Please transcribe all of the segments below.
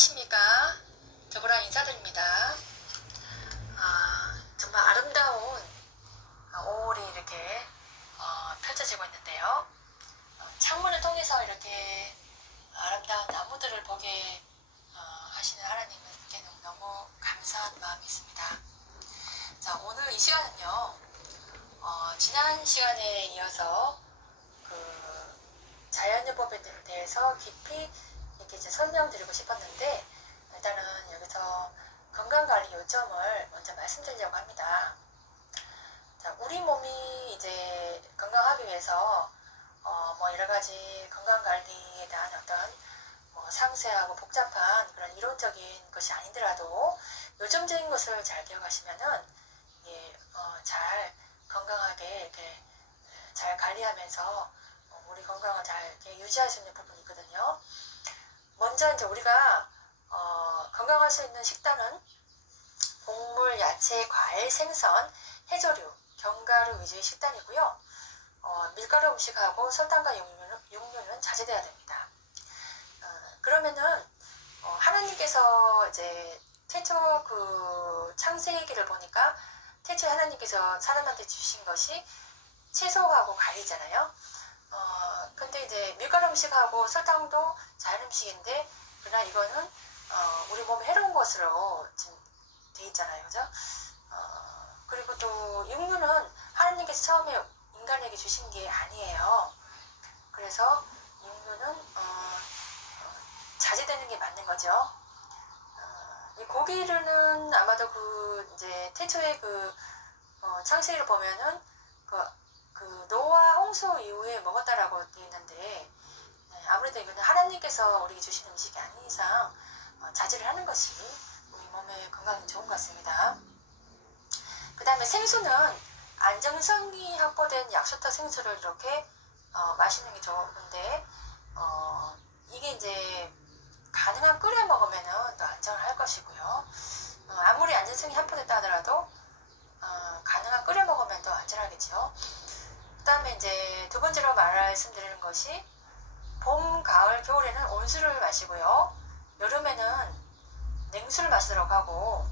안녕하십니까. 더불어 인사드립니다. 정말 아름다운 5월이 이렇게 펼쳐지고 있는데요. 창문을 통해서 이렇게 아름다운 나무들을 보게 하시는 하나님께 너무 감사한 마음이 있습니다. 자, 오늘 이 시간은요, 지난 시간에 이어서 그 자연요법에 대해서 깊이 이렇게 이제 설명드리고 싶었는데, 일단은 여기서 건강관리 요점을 먼저 말씀드리려고 합니다. 자, 우리 몸이 이제 건강하기 위해서 뭐 여러 가지 건강관리에 대한 어떤 상세하고 복잡한 그런 이론적인 것이 아니더라도 요점적인 것을 잘 기억하시면은 잘 건강하게 이렇게 잘 관리하면서 우리 건강을 잘 이렇게 유지할 수 있는 부분이 있거든요. 먼저 이제 우리가 건강할 수 있는 식단은 곡물, 야채, 과일, 생선, 해조류, 견과류 위주의 식단이고요. 밀가루 음식하고 설탕과 육류는 자제돼야 됩니다. 그러면은 하나님께서 이제 태초 그 창세기를 보니까 태초에 하나님께서 사람한테 주신 것이 채소하고 과일이잖아요. 근데 이제 밀가루 음식하고 설탕도 자연 음식인데, 그러나 이거는 우리 몸에 해로운 것으로 지금 돼 있잖아요, 그죠? 그리고 또 육류는 하나님께서 처음에 인간에게 주신 게 아니에요. 그래서 육류는 자제되는 게 맞는 거죠. 이 고기류는 아마도 그 이제 태초에 그 창세기를 보면은 그 노아 홍수 이후에 먹었다라고 되어 있는데, 아무래도 이거는 하나님께서 우리에게 주신 음식이 아닌 이상 자제를 하는 것이 우리 몸의 건강에 좋은 것 같습니다. 그 다음에 생수는 안정성이 확보된 약수터 생수를 이렇게 마시는 게 좋은데, 이게 이제 가능한 끓여 먹으면은 또 안정을 할 것이고요. 아무리 안정성이 확보됐다 하더라도 가능한 끓여 먹으면 더 안전하겠죠. 그 다음에 이제 두 번째로 말씀드리는 것이 봄, 가을, 겨울에는 온수를 마시고요. 여름에는 냉수를 마시도록 하고,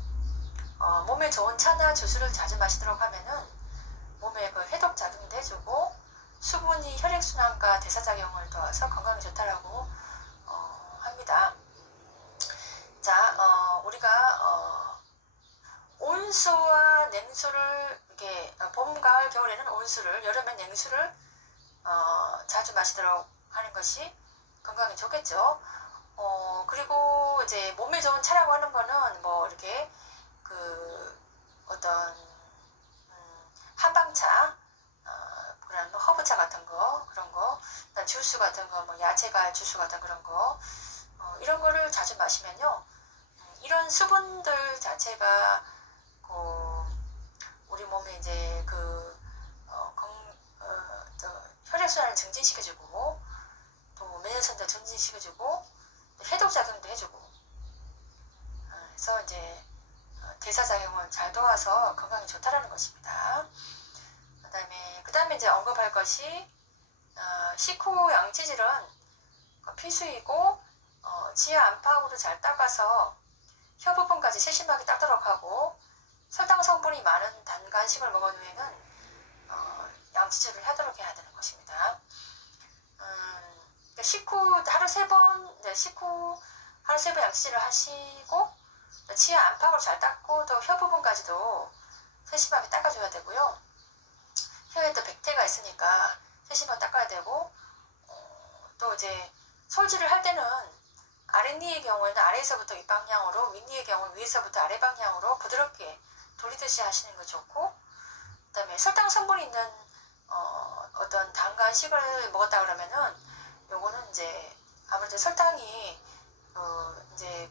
몸에 좋은 차나 주스를 자주 마시도록 하면은 몸에 그 해독 작용도 해주고 수분이 혈액순환과 대사작용을 도와서 건강에 좋다라고 합니다. 자, 우리가 온수와 냉수를 이렇게 봄, 가을, 겨울에는 온수를, 여름엔 냉수를 자주 마시도록 하는 것이 건강에 좋겠죠. 그리고 이제 몸에 좋은 차라고 하는 거는 뭐 이렇게 그 어떤 한방차, 그런 허브차 같은 거, 그런 거, 주스 같은 거, 뭐 야채과일 주스 같은 그런 거, 이런 거를 자주 마시면요, 이런 수분들 자체가 우리 몸에 이제 혈액순환을 증진시켜주고, 또 면역선도 증진시켜주고, 해독작용도 해주고, 그래서 이제 대사작용을 잘 도와서 건강에 좋다라는 것입니다. 그 다음에 이제 언급할 것이 식후 양치질은 필수이고, 치아 안팎으로 잘 닦아서 혀 부분까지 세심하게 닦도록 하고, 설탕 성분이 많은 단 간식을 먹은 후에는 양치질을 하도록 해야 되는 것입니다. 식후 하루 3번, 식후 하루 3번 양치질을 하시고, 치아 안팎을 잘 닦고, 또 혀 부분까지도 세심하게 닦아줘야 되고요. 혀에 또 백태가 있으니까 세심하게 닦아야 되고, 또 이제 솔질을 할 때는 아랫니의 경우에는 아래에서부터 윗방향으로, 윗니의 경우는 위에서부터 아래 방향으로 부드럽게 돌리듯이 하시는 거 좋고, 그 다음에 설탕 성분이 있는 어떤 단 간식을 먹었다 그러면은 요거는 이제 아무래도 설탕이 이제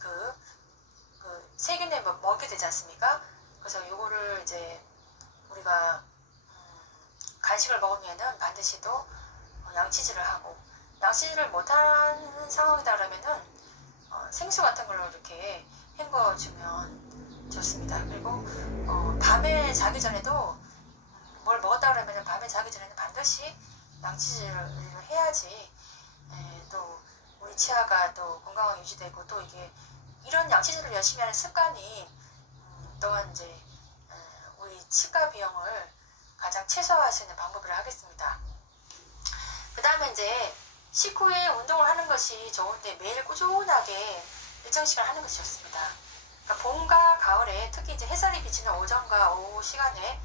세균에 먹게 되지 않습니까? 그래서 요거를 이제 우리가 간식을 먹으면은 반드시 또 양치질을 하고, 양치질을 못하는 상황이다 그러면은 생수 같은 걸로 이렇게 헹궈주면 좋습니다. 그리고 밤에 자기 전에도 뭘 먹었다 그러면 밤에 자기 전에는 반드시 양치질을 해야지 또 우리 치아가 또 건강하게 유지되고, 또 이게 이런 양치질을 열심히 하는 습관이 또한 이제 우리 치과 비용을 가장 최소화할 수 있는 방법이라 하겠습니다. 그 다음에 이제 식후에 운동을 하는 것이 좋은데 매일 꾸준하게 일정 시간 하는 것이 좋습니다. 그러니까 봄과 가을에 특히 이제 햇살이 비치는 오전과 오후 시간에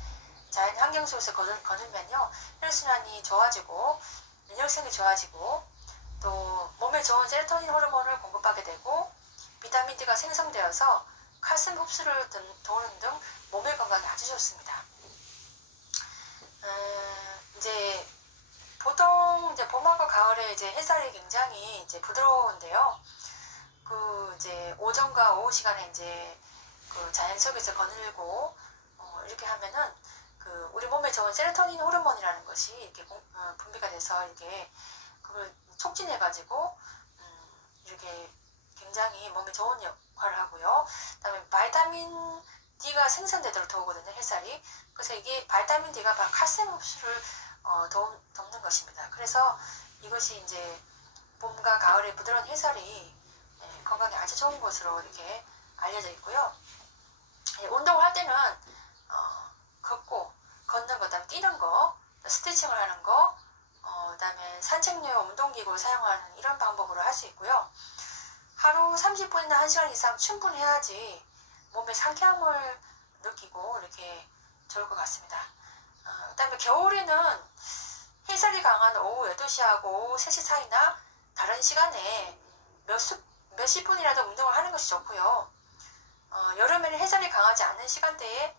자연 환경 속에서 거닐면요, 혈액순환이 좋아지고 면역력이 좋아지고 또 몸에 좋은 세로토닌 호르몬을 공급하게 되고 비타민 D가 생성되어서 칼슘 흡수를 도우는 등 몸의 건강에 아주 좋습니다. 이제 보통 이제 봄하고 가을에 이제 햇살이 굉장히 이제 부드러운데요. 그 이제 오전과 오후 시간에 이제 그 자연 속에서 거닐고 이렇게 하면은 그 우리 몸에 좋은 세로토닌 호르몬이라는 것이 이렇게 분비가 돼서 이렇게 그걸 촉진해가지고 이렇게 굉장히 몸에 좋은 역할을 하고요. 그다음에 바이타민 D가 생성되도록 도우거든요, 햇살이. 그래서 이게 바이타민 D가 바로 칼슘 흡수를 돕는 것입니다. 그래서 이것이 이제 봄과 가을의 부드러운 햇살이 건강에 아주 좋은 것으로 이렇게 알려져 있고요. 운동을 할 때는 걷고 걷는 거, 그다음에 뛰는 거, 스트레칭을 하는 거, 그다음에 산책용 운동기구를 사용하는 이런 방법으로 할 수 있고요. 하루 30분이나 1시간 이상 충분히 해야지 몸에 상쾌함을 느끼고 이렇게 좋을 것 같습니다. 그다음에 겨울에는 햇살이 강한 오후 8시하고 오후 3시 사이나 다른 시간에 몇십 분이라도 운동을 하는 것이 좋고요. 여름에는 햇살이 강하지 않는 시간대에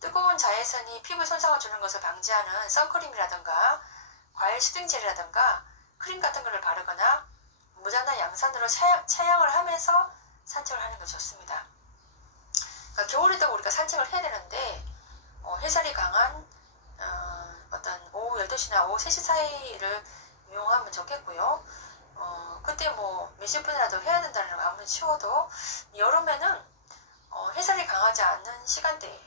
뜨거운 자외선이 피부에 손상을 주는 것을 방지하는 선크림이라든가 과일 수딩젤이라든가 크림 같은 것을 바르거나 무자나 양산으로 차양을 하면서 산책을 하는 것이 좋습니다. 그러니까 겨울에도 우리가 산책을 해야 되는데 햇살이 강한 어떤 오후 12시나 오후 3시 사이를 이용하면 좋겠고요. 그때 뭐 몇십 분이라도 해야 된다는 거 아무리 추워도 여름에는 햇살이 강하지 않는 시간대에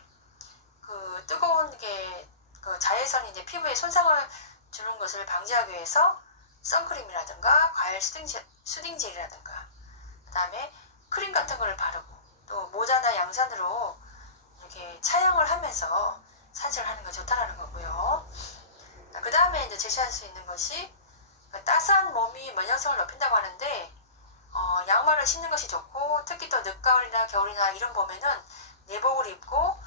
그 뜨거운 게 그 자외선이 이제 피부에 손상을 주는 것을 방지하기 위해서 선크림이라든가 과일 수딩젤이라든가 그 다음에 크림 같은 거를 바르고 또 모자나 양산으로 이렇게 차양을 하면서 산책을 하는 게 좋다라는 거고요. 그 다음에 이제 제시할 수 있는 것이 따스한 몸이 면역성을 높인다고 하는데 양말을 신는 것이 좋고 특히 또 늦가을이나 겨울이나 이런 봄에는 내복을 입고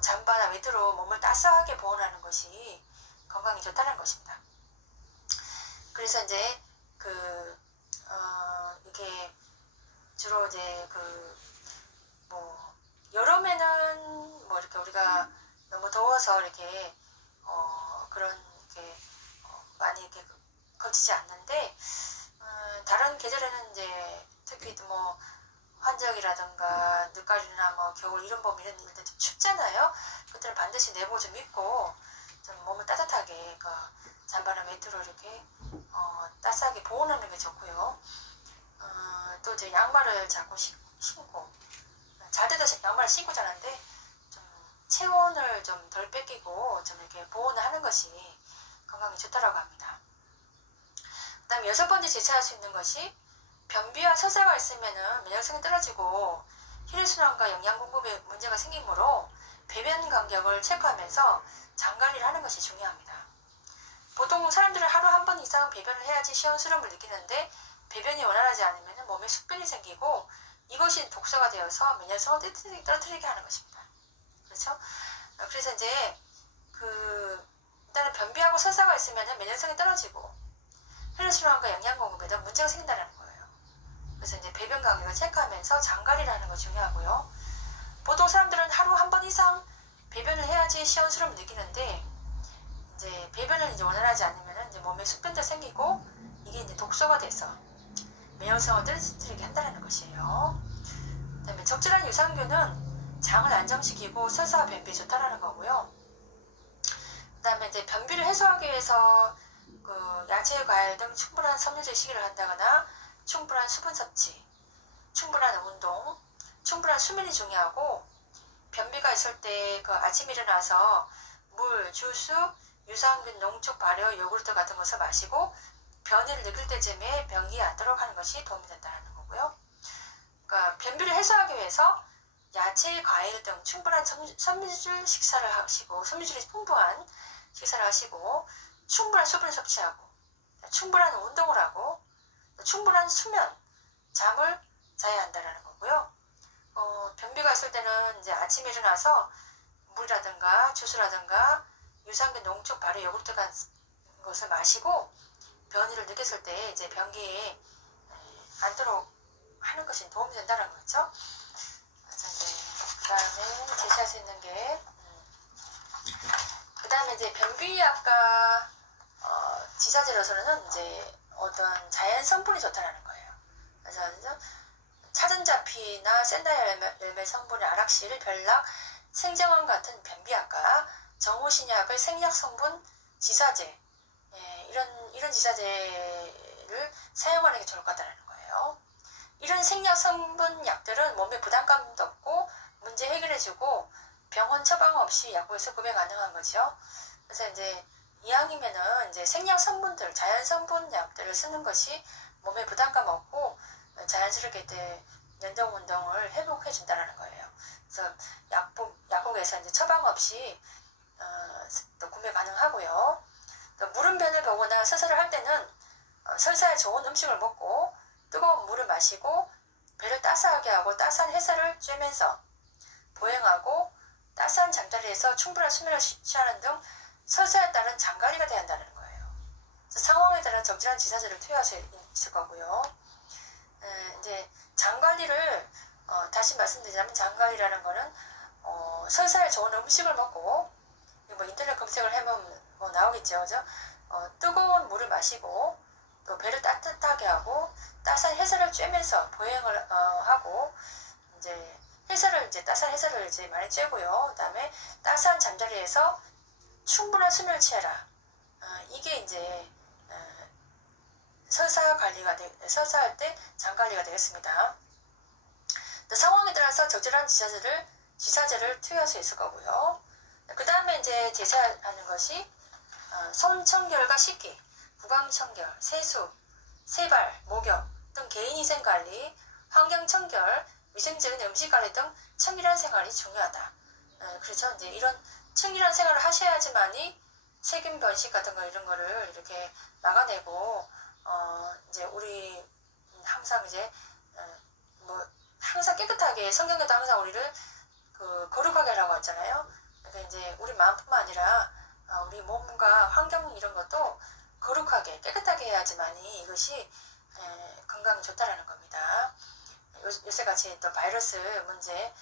잠바나 외투로 몸을 따스하게 보온하는 것이 건강에 좋다는 것입니다. 그래서 이제 이게 주로 이제 뭐 여름에는 뭐 이렇게 우리가 너무 더워서 이렇게 그런 이렇게 많이 이렇게 거치지 않는데 다른 계절에는 이제 특히 뭐 환절기라든가 늦가을이나 뭐 겨울 이런 봄 이런 일들 좀 춥잖아요. 그때는 반드시 내복 좀 입고 좀 몸을 따뜻하게 잠바나 외투로 이렇게 따스하게 보온하는 게 좋고요. 또 이제 양말을 자꾸 신고 잘 때도 양말을 신고 자는데 좀 체온을 좀 덜 뺏기고 좀 이렇게 보온을 하는 것이 건강에 좋다라고 합니다. 그다음 6번째 제시할 수 있는 것이 변비와 설사가 있으면은 면역성이 떨어지고 혈액순환과 영양 공급에 문제가 생기므로 배변 간격을 체크하면서 장 관리를 하는 것이 중요합니다. 보통 사람들은 하루 한 번 이상 배변을 해야지 시원스러움을 느끼는데 배변이 원활하지 않으면 몸에 숙변이 생기고 이것이 독소가 되어서 면역성을 떨어뜨리게 하는 것입니다. 그렇죠? 그래서 이제 일단은 변비하고 설사가 있으면 면역성이 떨어지고 혈액순환과 영양 공급에도 문제가 생긴다는 거예요. 그래서 이제 배변 간격을 체크하면서 장 관리를 하는 것이 중요하고요. 보통 사람들은 하루 한 번 이상 배변을 해야지 시원스러움을 느끼는데 이제 배변을 이제 원활하지 않으면 이제 몸에 숙변도 생기고 이게 이제 독소가 돼서 면역성을 떨어뜨리게 한다는 것이에요. 그다음에 적절한 유산균은 장을 안정시키고 설사와 변비에 좋다라는 거고요. 그다음에 이제 변비를 해소하기 위해서 야채, 과일 등 충분한 섬유질 식이를 한다거나 충분한 수분 섭취, 충분한 운동, 충분한 수면이 중요하고 변비가 있을 때 아침에 일어나서 물, 주스, 유산균, 농축, 발효, 요구르트 같은 것을 마시고 변이를 느낄 때쯤에 변기에 앉도록 하는 것이 도움이 된다는 거고요. 변비를 해소하기 위해서 야채, 과일 등 충분한 섬유질 식사를 하시고, 섬유질이 풍부한 식사를 하시고, 충분한 수분을 섭취하고, 충분한 운동을 하고, 충분한 수면, 잠을 자야 한다는 거고요. 변비가 있을 때는 이제 아침에 일어나서 물이라든가 주스라든가 유산균, 농축, 발효, 요구르트 같은 것을 마시고 변이를 느꼈을 때 이제 변기에 앉도록 하는 것이 도움이 된다는 거죠. 그래서 이제 그 다음에 제시할 수 있는 게 그 다음에 이제 변비약과 지사제로서는 이제 어떤 자연 성분이 좋다는 거예요. 그래서 차전자피나 센다열매 성분의 아락실, 별락, 생정원 같은 변비약과 정호신약의 생약 성분 지사제, 이런 지사제를 사용하는 게 좋을 것 같다는 거예요. 이런 생약 성분 약들은 몸에 부담감도 없고 문제 해결해주고 병원 처방 없이 약국에서 구매 가능한 거죠. 그래서 이제 이왕이면은 이제 생약 성분들, 자연 성분 약들을 쓰는 것이 몸에 부담감 없고 자연스럽게 연동 운동을 회복해 준다는 거예요. 그래서 약국에서 이제 처방 없이 또 구매 가능하고요. 또 무름변을 보거나 설사를 할 때는 설사에 좋은 음식을 먹고 뜨거운 물을 마시고 배를 따스하게 하고 따스한 햇살을 쬐면서 보행하고 따스한 잠자리에서 충분한 수면을 취하는 등 설사에 따른 장관리가 돼야 한다는 거예요. 그래서 상황에 따른 적절한 지사제를 투여할 수 있을 거고요. 이제 장관리를 다시 말씀드리자면 장관리라는 거는 설사에 좋은 음식을 먹고 뭐 인터넷 검색을 해보면 뭐 나오겠죠, 그죠? 뜨거운 물을 마시고 또 배를 따뜻하게 하고 따스한 햇살을 쬐면서 보행을 하고 이제 따스한 햇살을 이제 많이 쬐고요. 그다음에 따스한 잠자리에서 충분한 수면을 취해라. 이게 이제 설사할 때 장관리가 되겠습니다. 또 상황에 따라서 적절한 지사제를 투여할 수 있을 거고요. 그 다음에 이제 제시하는 것이 손청결과 식기, 구강청결, 세수, 세발, 목욕 등 개인위생관리, 환경청결, 위생적인 음식관리 등 청결한 생활이 중요하다. 그렇죠. 이제 이런 청결한 생활을 하셔야지만이 세균 번식 같은 거 이런 거를 이렇게 막아내고 이제 우리 항상 이제 뭐 항상 깨끗하게 성경에도 항상 우리를 거룩하게 하라고 했잖아요. 그러니까 이제 우리 마음뿐만 아니라 우리 몸과 환경 이런 것도 거룩하게 깨끗하게 해야지만이 이것이 건강에 좋다라는 겁니다. 요새같이 또 바이러스 문제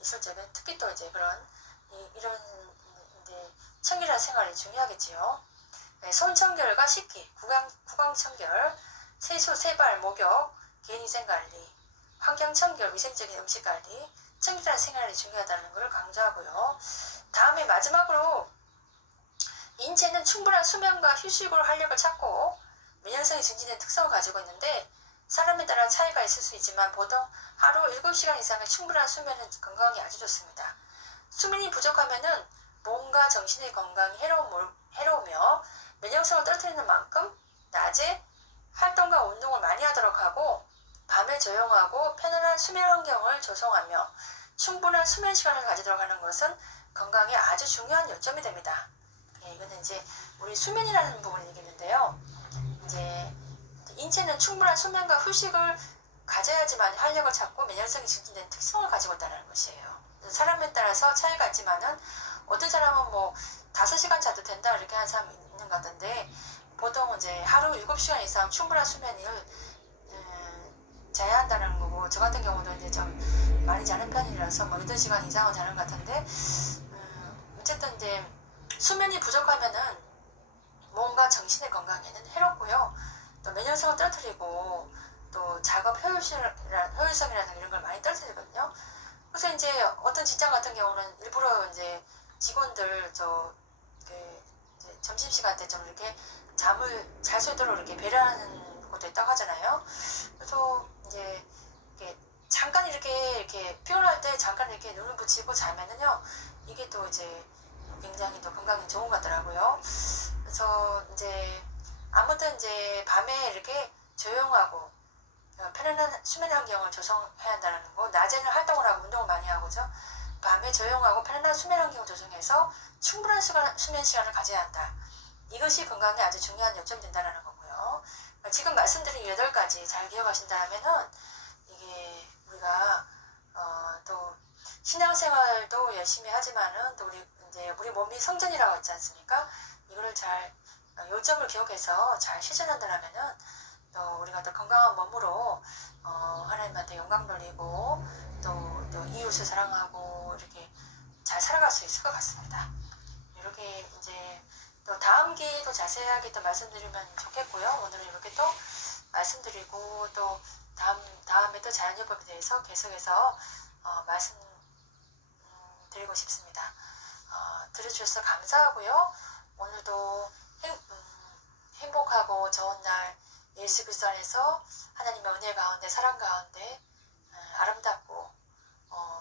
있을 적에 특히 또 이제 이런 이제 청결한 생활이 중요하겠지요. 손청결과 식기, 구강청결, 세수, 세발, 목욕, 개인위생관리, 환경청결, 위생적인 음식관리, 청결한 생활이 중요하다는 것을 강조하고요. 다음에 마지막으로 인체는 충분한 수면과 휴식으로 활력을 찾고 면역성이 증진된 특성을 가지고 있는데 사람에 따라 차이가 있을 수 있지만 보통 하루 7시간 이상의 충분한 수면은 건강에 아주 좋습니다. 수면이 부족하면은 몸과 정신의 건강이 해로우며 면역성을 떨어뜨리는 만큼 낮에 활동과 운동을 많이 하도록 하고 밤에 조용하고 편안한 수면 환경을 조성하며 충분한 수면 시간을 가지도록 하는 것은 건강에 아주 중요한 요점이 됩니다. 이거는 이제 우리 수면이라는 부분을 얘기했는데요. 이제 인체는 충분한 수면과 휴식을 가져야지만 활력을 찾고 면역성이 증진된 특성을 가지고 있다는 것이에요. 사람에 따라서 차이가 있지만은 어떤 사람은 뭐 5시간 자도 된다 이렇게 하는 사람이 있는 것 같은데 보통 이제 하루 7시간 이상 충분한 수면을 자야 한다는 거고 저 같은 경우도 이제 좀 많이 자는 편이라서 뭐 8시간 이상은 자는 것 같은데 어쨌든 이제 수면이 부족하면은 몸과 정신의 건강에는 해롭고요. 또 면역성을 떨어뜨리고 또 작업 효율성이라는 이런 걸 많이 떨어뜨리거든요. 그래서 이제 어떤 직장 같은 경우는 일부러 이제 직원들 이제 점심시간 때 좀 이렇게 잠을 잘 수 있도록 이렇게 배려하는 것도 있다고 하잖아요. 그래서 이제 잠깐 이렇게 피곤할 때 잠깐 이렇게 눈을 붙이고 자면은요, 이게 또 이제 굉장히 또 건강에 좋은 것 같더라고요. 그래서 이제 아무튼 이제 밤에 이렇게 조용하고 편안한 수면 환경을 조성해야 한다는 거. 낮에는 활동을 하고 운동을 많이 하고죠. 밤에 조용하고 편안한 수면 환경을 조성해서 충분한 수면 시간을 가져야 한다. 이것이 건강에 아주 중요한 요점이 된다는 거고요. 지금 말씀드린 8가지 잘 기억하신다면은 이게 우리가 또 신앙생활도 열심히 하지만은 또 우리 몸이 성전이라고 했지 않습니까? 이거를 잘 요점을 기억해서 잘 실천한다면은 또 우리가 또 건강한 몸으로 하나님한테 영광 돌리고 또 이웃을 사랑하고 이렇게 잘 살아갈 수 있을 것 같습니다. 이렇게 이제 또 다음 기회에 또 자세하게 또 말씀드리면 좋겠고요. 오늘은 이렇게 또 말씀드리고 또 다음에 또 자연요법에 대해서 계속해서 말씀드리고 싶습니다. 들어주셔서 감사하고요. 오늘도 행복하고 좋은 날 예수 그리스도 안에서 하나님의 은혜 가운데 사랑 가운데 아름답고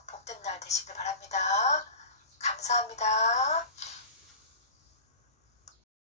복된 날 되시길 바랍니다. 감사합니다.